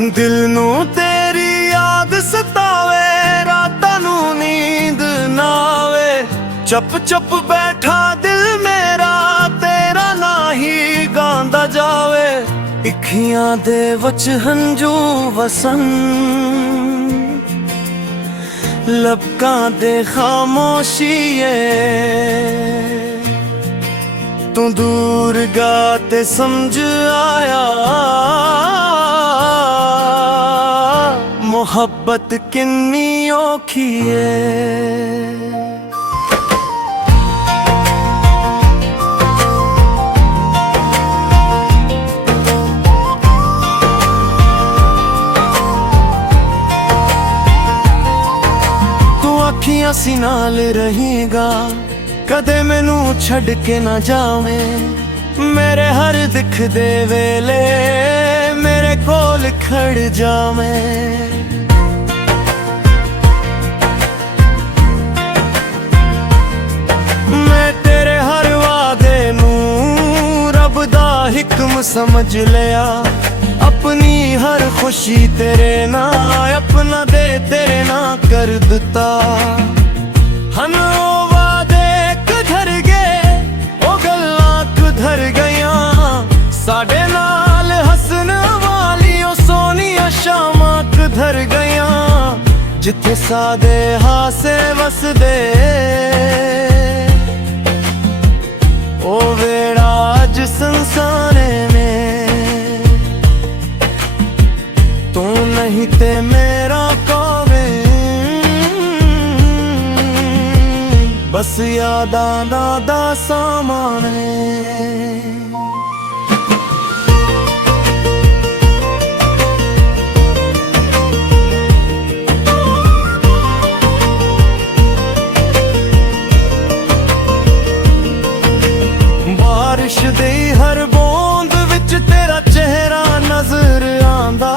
ਦਿਲ ਨੂੰ ਤੇਰੀ ਯਾਦ ਸਤਾਵੇ, ਰਾਤਾਂ ਨੂੰ ਨੀਂਦ ਨਾ ਆਵੇ। ਚੁੱਪ ਚੁੱਪ ਬੈਠਾ ਦਿਲ ਮੇਰਾ, ਤੇਰਾ ਨਾਂ ਹੀ ਗਾਉਂਦਾ ਜਾਵੇ। ਅੱਖੀਆਂ ਦੇ ਵਿੱਚ ਹੰਝੂ ਵਸਨ, ਲਪਕਾਂ ਦੇ ਖਾਮੋਸ਼ੀ ਏ। ਤੂੰ ਦੂਰ ਗਾ ਤੇ ਸਮਝ ਆਇਆ, ਮੁਹੱਬਤ ਕਿੰਨੀ ਔਖੀ ਏ। ਤੂੰ ਅੱਖੀਆਂ ਸੀ ਨਾਲ ਰਹੇਗਾ, ਕਦੇ ਮੈਨੂੰ ਛੱਡ ਕੇ ਨਾ ਜਾਵੇਂ। ਮੇਰੇ ਹਰ ਦੁੱਖ ਦੇ ਵੇਲੇ ਮੇਰੇ ਕੋਲ ਖੜ ਜਾਵੇਂ। ਮੈਂ ਤੇਰੇ ਹਰ ਵਾਅਦੇ ਨੂੰ ਰੱਬ ਦਾ ਹੁਕਮ ਸਮਝ ਲਿਆ। ਆਪਣੀ ਹਰ ਖੁਸ਼ੀ ਤੇਰੇ ਨਾਲ, ਆਪਣਾ ਦੇ ਤੇਰੇ ਨਾਲ ਕਰ ਦਿੱਤਾ। ਹਨ ਉਹ ਵਾਅਦੇ ਕਿਧਰ ਗਏ, ਉਹ ਗੱਲਾਂ ਕਿਧਰ ਗਈਆਂ। ਸਾਡੇ ਨਾਲ ਹੱਸਣ ਵਾਲੀ ਉਹ ਸੋਹਣੀਆਂ ਸ਼ਾਮਾਂ ਕਿਧਰ ਗਈਆਂ। ਜਿੱਥੇ ਸਾਦੇ ਹਾਸੇ ਵਸਦੇ, ਉਹ ਵੇੜਾ ਅੱਜ ਸੰਸਾਰੇ ਨੇ। ਤੂੰ ਨਹੀਂ ਤੇ ਮੇਰਾ ਕੋਵੇ, ਬਸ ਯਾਦਾਂ ਦਾ ਸਾਮਾਨ ਏ। ਬਾਰਿਸ਼ ਦੀ ਹਰ ਬੂੰਦ ਵਿੱਚ ਤੇਰਾ ਚਿਹਰਾ ਨਜ਼ਰ ਆਂਦਾ।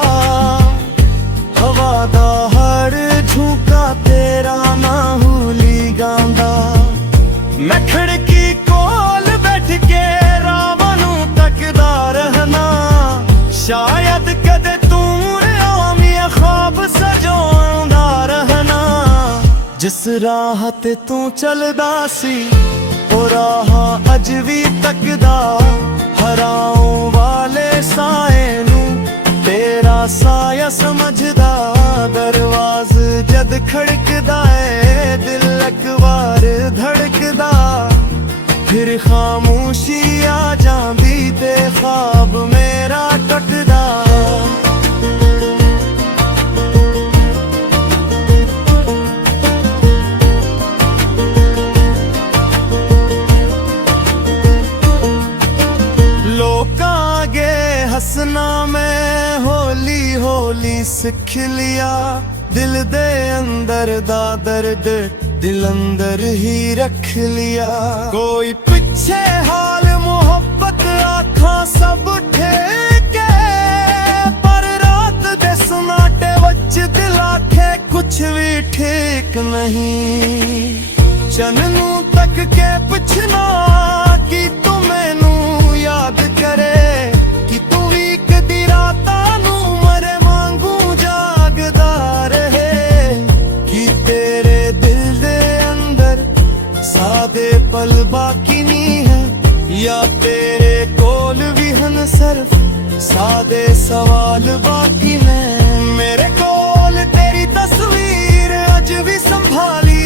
ਹਵਾ ਦਾ ਹਰ ਝੂਕਾ ਤੇਰਾ ਨਾਂ ਹੁਲੀ ਗਾਉਂਦਾ। ਮੈਂ ਖਿੜਕੀ ਕੋਲ ਬੈਠ ਕੇ ਰਾਵਾਂ ਨੂੰ ਤੱਕਦਾ ਰਹਿਣਾ। ਸ਼ਾਇਦ ਕਦੇ ਤੂੰ ਆਵੀਂ ਖ਼ਵਾਬ ਸਜਾਉਂਦਾ ਰਹਿਣਾ। ਜਿਸ ਰਾਹ ਤੇ ਤੂੰ ਚੱਲਦਾ ਸੀ, ਉਹ ਰਾਹ ਅੱਜ ਵੀ ਤੱਕਦਾ। ਹਰਾਉਣ ਵਾਲੇ ਸਾਏ ਨੂੰ ਤੇਰਾ ਸਾਇਆ ਸਮਝਦਾ। ਦਰਵਾਜ਼ ਜਦ ਖੜਕਦਾ ਏ, ਦਿਲ ਇੱਕ ਵਾਰ ਧੜਕਦਾ। ਫਿਰ ਖਾਮੋਸ਼ੀ ਆ ਜਾਂਦੀ ਤੇ ख्वाब ਮੇਰਾ ਟੁੱਟਦਾ। हंसना मैं हौली हौली सीख लिया। दिल दे अंदर दा दर्द दिल अंदर ही रख लिया। कोई पीछे हाल मोहब्बत आँखां सब ठेके, पर रात दे सन्नाटे वच दिल आखे कुछ भी ठीक नहीं। चन्नू तक के पुछना कि तू मैनू याद करे, पल बाकी नहीं है या तेरे कोल भी हन सिर्फ सादे सवाल बाकी ने। मेरे कोल तेरी तस्वीर अज भी संभाली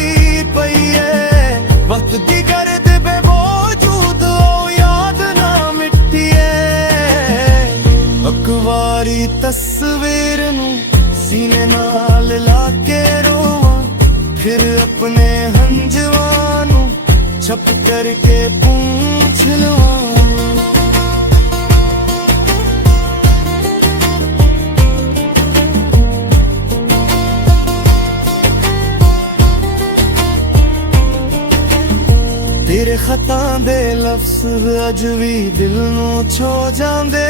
पई है। वक्त दी गर्द बेमौजूद ओ याद ना मिटी है। अकवारी तस्वीर नू सीने नाल लाके रोवां, फिर अपने हंजवां नू छप करके पूछ लूं। तेरे खतां दे लफ्ज़ अज भी दिल नू छो जांदे।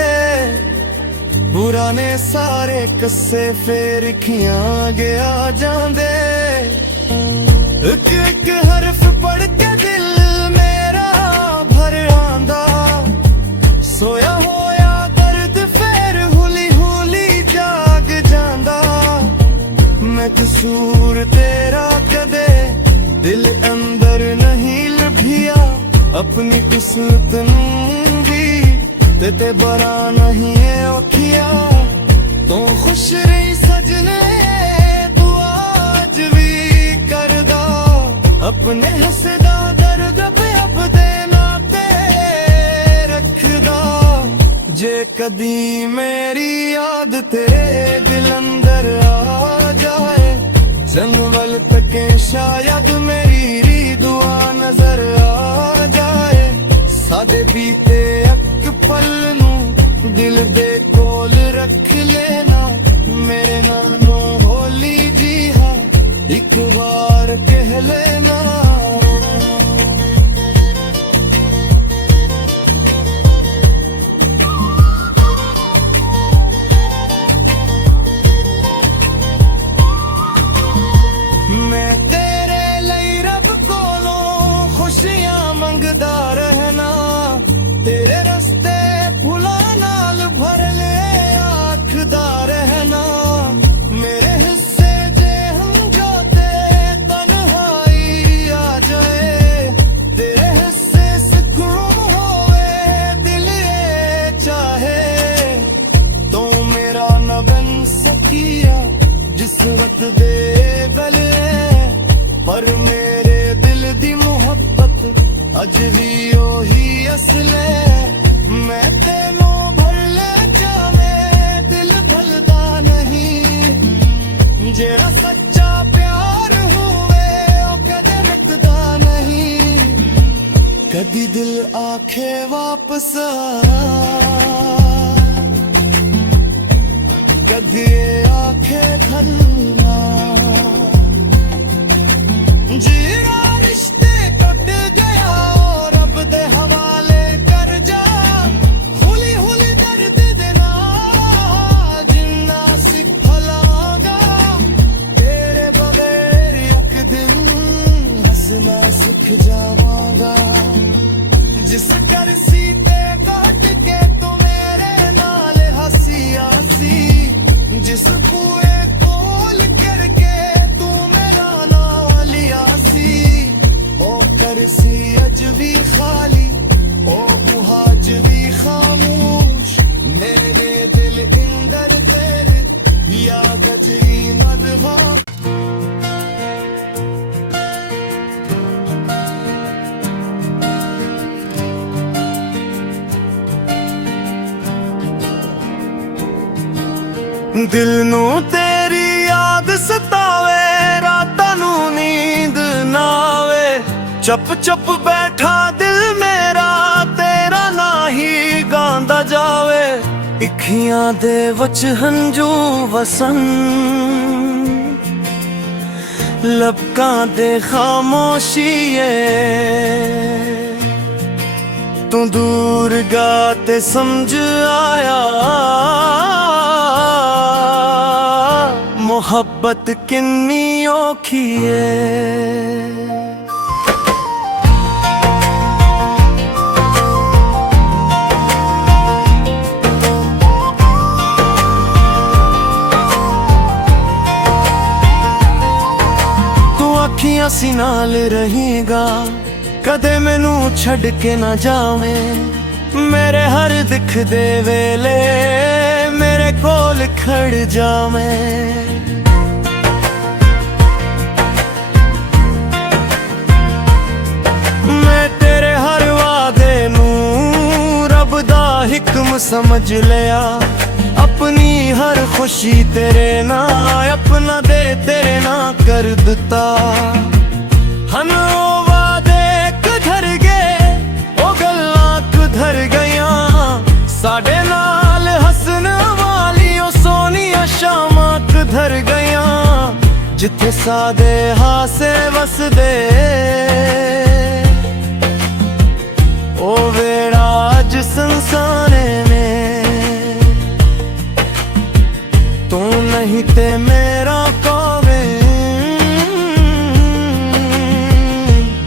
पुराने सारे कस्से फेर खियां गया जांदे। एक एक हरफ पढ़ के दिल मेरा भर आंदा। सोया होया दर्द फेर हुली हुली जाग कसूर तेरा कदे दिल अंदर नहीं लभिया अपनी किस्मत नूंगी ते बरा नहीं है औखिया तू खुश रही सजने दुआ अज भी करदा अपने हसदा दर्द पे अब देना ते रखदा जे कदी मेरी याद तेरे दिल अंदर आ जाए जनवल तके शायद मेरी दुआ नजर आ जाए सादे बीते अक पल नू दिल दे कोल रख लेना मेरे नानो होली जी हाँ एक बार कह लेना मैं तेरे ਲਈ ਰੱਬ ਕੋਲੋਂ ਖੁਸ਼ੀਆਂ ਮੰਗਦਾ ਰਹਿਣਾ ਤੇਰੇ ਰਸਤੇ ਫੁੱਲਾਂ ਨਾਲ ਭਰ ਲੈ ਆਖਦਾ ਰਹਿਣਾ ਮੇਰੇ ਹਿੱਸੇ ਜੇ ਹਮ ਜੋਤੇ ਤਨਹਾਈ ਆ ਜਾਏ ਤੇਰੇ ਹਿੱਸੇ ਸਕੂਨ ਹੋਵੇ ਦਿਲ ਇਹ ਚਾਹੇ ਤੂੰ ਮੇਰਾ ਨਾ ਬਣ ਸਕੀਆ ਜਿਸ ਵਕਤ ਦੇ ਬਲੇ पर मेरे दिल दी मोहब्बत अज भी ओही असल है मैं तेनों भर ले जावे दिल भलदा नहीं जेड़ा सच्चा प्यार होवे ओ कदे मुकदा नहीं कदी दिल आखे वापस कदी आखे धन्ना जीरा रिश्ते टूट गया और रब दे हवाले कर जा हुली हुली दर्द देना जिन्ना सिख लागा तेरे बगैर एक दिन हंसना सीख जावांगा जिस कर सीते काट के तू मेरे नाल हंसी आसी जिस कुए कोल करके सी अज भी खाली ओ बुहाज भी खामोश मेरे दिल इंदर तेरे या गजरी मदहा दिल नू तेरी याद सतावे रातां नू नींद ना आवे चुप चुप बैठा दिल मेरा तेरा ना ही गांदा जावे इखियां दे वच हंजू वसन लपकां दे खामोशीए तू दूर गा ते समझ आया मोहब्बत किन्नी औखी है अखियां सी नाल रहेगा कदे मैनू छड़ के ना जावे मेरे हर दिख दे वेले मेरे कोल खड़ जावे मैं तेरे हर वादे नू रब दा हिक्म समझ लिया अपनी हर खुशी तेरे ना अपना दे तेरे ना कर दिता हन ओ वादे किधर गए ओ गल्लां किधर गईयां साडे नाल हसन वाली ओ सोनिया शामां किधर गईयां जिथे सादे हासे वसदे ओ वेड़ा अज संसारे में तू नहीं ते मेरा कोवे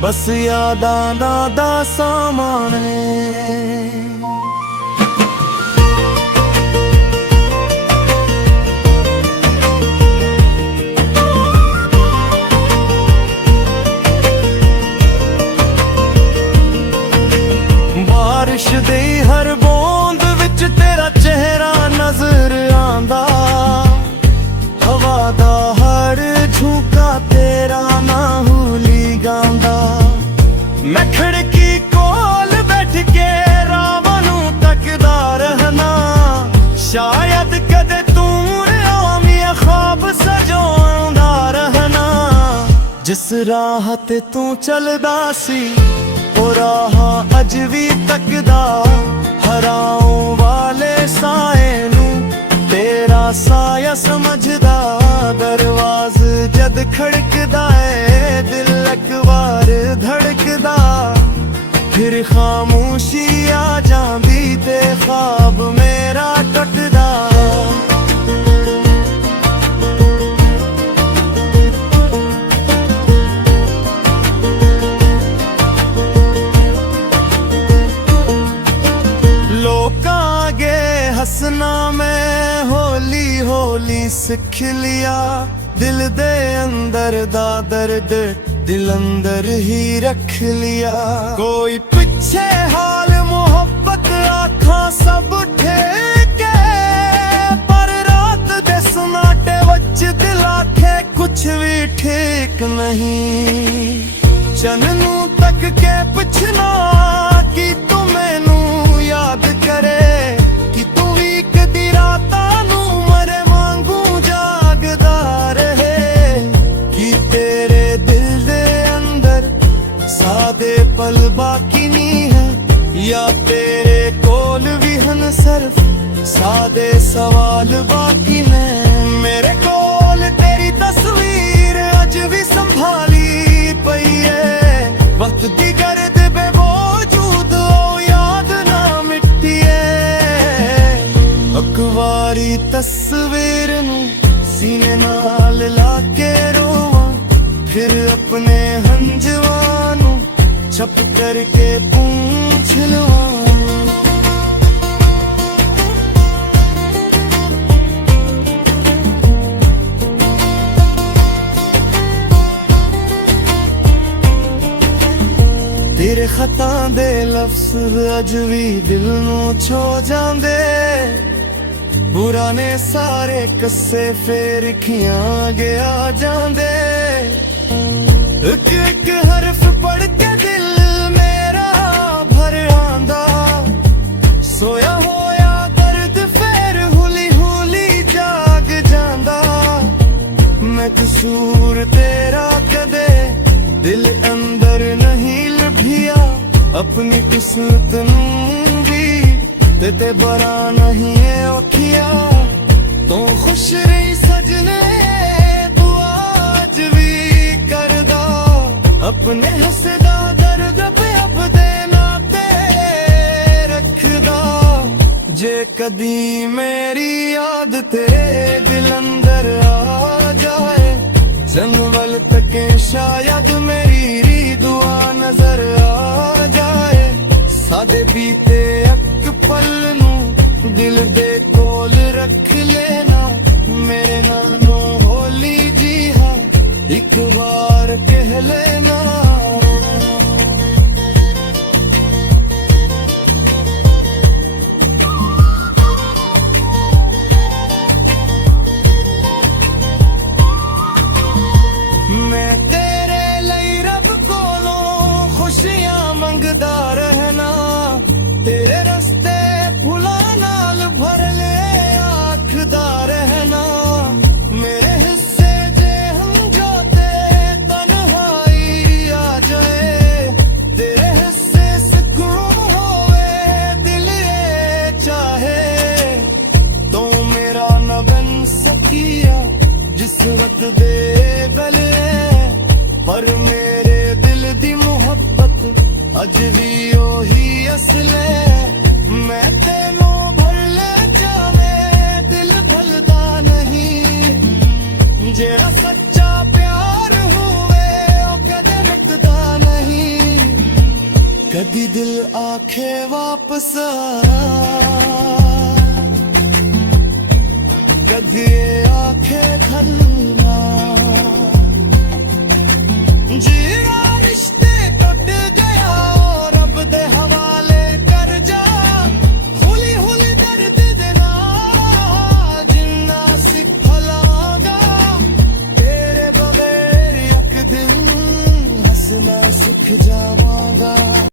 बस यादां दा सामान जिस राह ते तू चलदा सी ओ राह अज भी तकदा हराओं वाले साए नू तेरा साया समझदा दरवाज जद खड़कदा है दिल एक बार धड़कदा फिर खामोशी आ जांदी ते ख्वाब मेरा टुटदा हसना मैं होली होली सिख लिया दिल दे अंदर दा दर्द दिल अंदर ही रख लिया कोई पीछे हाल मोहब्बत आखा सब ठेके पर रात दे सनाटे वच दिल आखे कुछ भी ठीक नहीं चननू तक के पुछना कि तू मैनू याद करे पल बाकी नहीं है या तेरे कोल भी हन सिर्फ सादे सवाल बाकी ने मेरे कोल तेरी तस्वीर अज भी संभाली पई है वक्त दी गर्द बेवजूद ओ याद ना मिटी है अखबारी तस्वीर नू सीने नाल लाके रोवां फिर अपने हंजवानू छप करके पूछ लूं तेरे खतां दे लफ्ज़ अज भी दिल नू छो जांदे बुरा ने सारे कस्से फेर खियां गया जांदे एक एक हरफ पढ़ के दिल मेरा भर आंदा सोया होया दर्द फिर हुली हुली जाग जांदा मैं कसूर तेरा कदे दिल अंदर नहीं लभिया अपनी किस्मत नूं भी ते बरा नहीं है औखिया तू खुश रही सजने अपने हसदा दर्द पे अब देना ते रखदा जे कदी मेरी याद तेरे दिल अंदर आ जाए जनवल तके शायद मेरी दुआ नजर आ जाए सादे बीते अक पल नू दिल दे कोल रख लेना मेरे नानो होली जी हाँ एक बार कह लेना मैं तेरे लिए रब कोलों खुशियां मंगदा रहना तेरे रस्ते फुला नाल भर ले आखदा रहना मेरे हिस्से जे हम जोते तन्हाई आ जाए तेरे हिस्से सुकून होवे दिल ये चाहे तो मेरा न बन सकिया जिस वक्त दे गले पर मेरे दिल दी मोहब्बत अज भी ओही असल है मैं तेनू भर ले जावे दिल भलदा नहीं जेड़ा सच्चा प्यार हुए ओ कदे रुकदा नहीं कदी दिल आखे वापस आ कदी